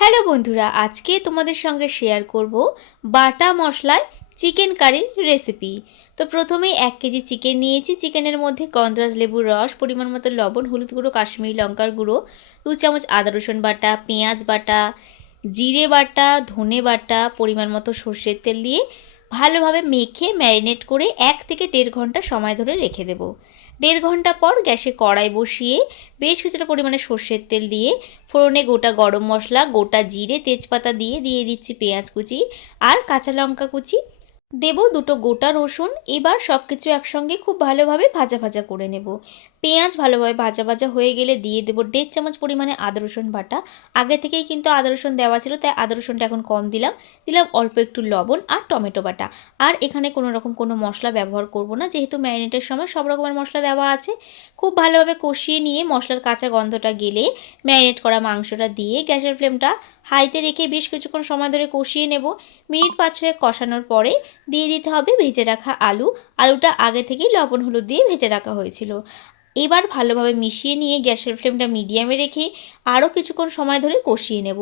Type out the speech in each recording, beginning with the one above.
Hello বন্ধুরা, আজকে তোমাদের সঙ্গে শেয়ার করব বাটা মশলায় চিকেন কারির রেসিপি। তো প্রথমেই 1 কেজি চিকেন নিয়েছি। চিকেনের মধ্যে গন্ধরাজ লেবুর রস, পরিমাণ মতো লবণ, হলুদ গুঁড়ো, কাশ্মীরি লঙ্কার গুঁড়ো, 2 চামচ আদা রসুন বাটা, পেঁয়াজ বাটা, জিরে বাটা, ধনে বাটা, পরিমাণ মতো সর্ষের তেল দিয়ে ভালোভাবে মেখে ম্যারিনেট করে 1 থেকে 1.5 ঘন্টা সময় ধরে রেখে দেব। 1.5 ঘন্টা পর গ্যাসে কড়াই বসিয়ে বেশ কিছুটা পরিমাণে সর্ষের তেল দিয়ে ফোড়নে গোটা গরম মশলা, গোটা জিরে, তেজপাতা দিয়ে দিচ্ছি পেঁয়াজ কুচি আর কাঁচা লঙ্কা কুচি, দেব 2টো গোটা রসুন। এবার সব কিছু একসঙ্গে খুব ভালোভাবে ভাজা ভাজা করে নেব। পেঁয়াজ ভালোভাবে ভাজা ভাজা হয়ে গেলে দিয়ে দেব 1.5 চামচ পরিমাণে আদা রসুন বাটা। আগে থেকেই কিন্তু আদা রসুন দেওয়া ছিল, তাই আদা রসুনটা এখন কম দিলাম। অল্প একটু লবণ আর টমেটো বাটা। আর এখানে কোনো মশলা ব্যবহার করব না, যেহেতু ম্যারিনেটের সময় সব রকমের মশলা দেওয়া আছে। খুব ভালোভাবে কষিয়ে নিয়ে মশলার কাঁচা গন্ধটা গেলে ম্যারিনেট করা মাংসটা দিয়ে গ্যাসের ফ্লেমটা হাইতে রেখে বেশ কিছুক্ষণ সময় ধরে কষিয়ে নেব। মিনিট 5-6 কষানোর পরে দিয়ে দিতে হবে ভেজে রাখা আলু। আলুটা আগে থেকেই লবণ হলুদ দিয়ে ভেজে রাখা হয়েছিল। এবার ভালোভাবে মিশিয়ে নিয়ে গ্যাসের ফ্লেমটা মিডিয়ামে রেখে আরও কিছুক্ষণ সময় ধরে কষিয়ে নেব।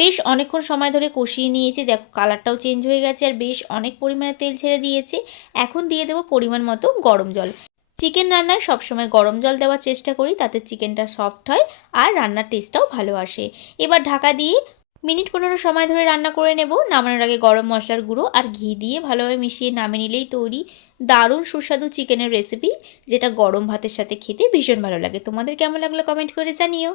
বেশ অনেকক্ষণ সময় ধরে কষিয়ে নিয়েছি, দেখো কালারটাও চেঞ্জ হয়ে গেছে আর বেশ অনেক পরিমাণে তেল ছেড়ে দিয়েছে। এখন দিয়ে দেবো পরিমাণ মতো গরম জল। চিকেন রান্নায় সবসময় গরম জল দেওয়ার চেষ্টা করি, তাতে চিকেনটা সফট হয় আর রান্নার টেস্টটাও ভালো আসে। এবার ঢাকা দিয়ে মিনিট 15 সময় ধরে রান্না করে নেব। নামানোর আগে গরম মশলার গুঁড়ো আর ঘি দিয়ে ভালোভাবে মিশিয়ে নামিয়ে নিলেই তৈরি দারুণ সুস্বাদু চিকেনের রেসিপি, যেটা গরম ভাতের সাথে খেতে ভীষণ ভালো লাগে। তোমাদের কেমন লাগলো কমেন্ট করে জানিও।